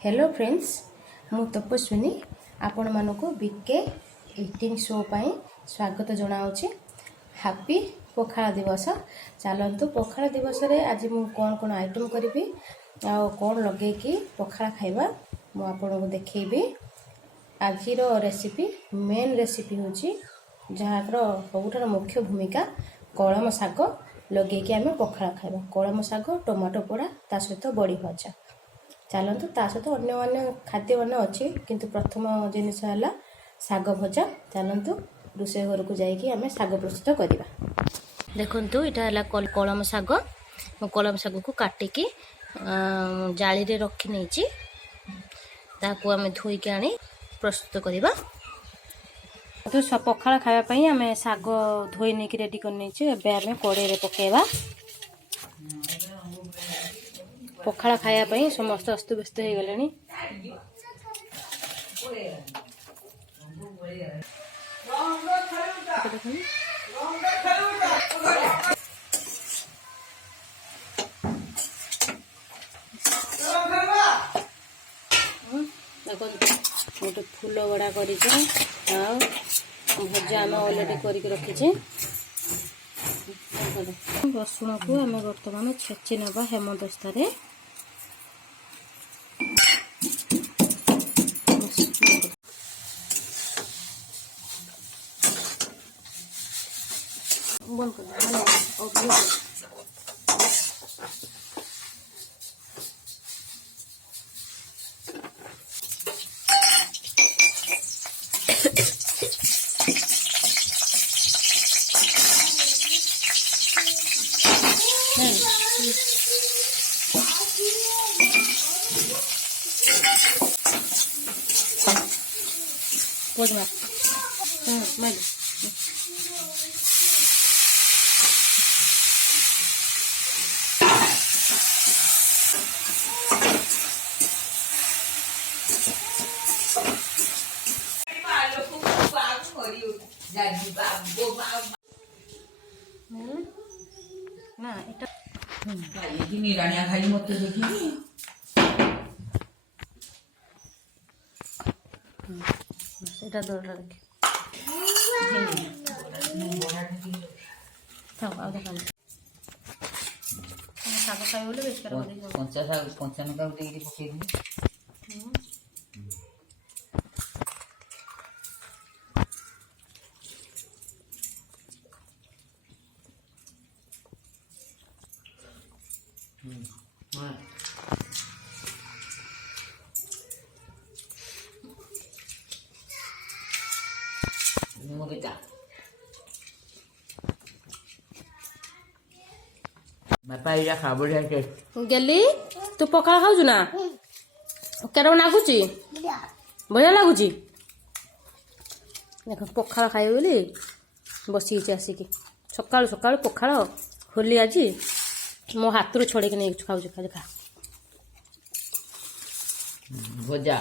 Hello friends मु तपस्विनी आपण मानक बीके इटिंग शो पाई स्वागत जनाऊँगी। हैप्पी पखाला दिवस। चलतु पखाला दिवस रे आज मु कौन कौन आइटम करी आ कौन लगे कि पखाला खाइबा मु आपन को देखैबी। आज रेसिपी मेन रेसिपी हूँ जहाँ सबुठार मुख्य भूमिका कलम शाग लगे कि आम पखाला खाइबा। कलम शाग टमाटो पोड़ा ता सहित बड़ी भजा। चलतु ता सहित अन्य खाद्य मान अच्छी किंतु प्रथम जिनस है शाग भजा। चलतु रोषे घर को जाइए आम शाग प्रस्तुत करवा। देखु यहाँ कलम शाग। कलम शाग को काटिकी जाली रे रखी नहीं ताकू आम धोईक आनी प्रस्तुत करवा। तो पखाला खावाई आम शाग धोई नहीं रेडी कर आम कड़े पकेवा। पखाला खायापाई समस्त अस्तव्यस्त हो गले। गोटे फूल गड़ा कर भजा आम अलरेडी करके रखीचे। रसुण को आम बर्तमान छेची नवा हेमदस्ता रे। बंद कर पोज मार मार ना এটা ये निरानिया खाली मत देखी এটা দরকার রাখি থাক আর দেখান শাক খাই বলে বেশ করে দেই। কঞ্চা শাক কঞ্চা লঙ্কা দিয়ে পকেই দিই। गेली तू पखाला खाऊ ना केरम लगुच बढ़िया लगुच। देख पखाला खाइब बोली बसी आसिकी सकाल सकाल पखाला होली आज मो हाथ रू छड़े नहीं खाऊ खा भजा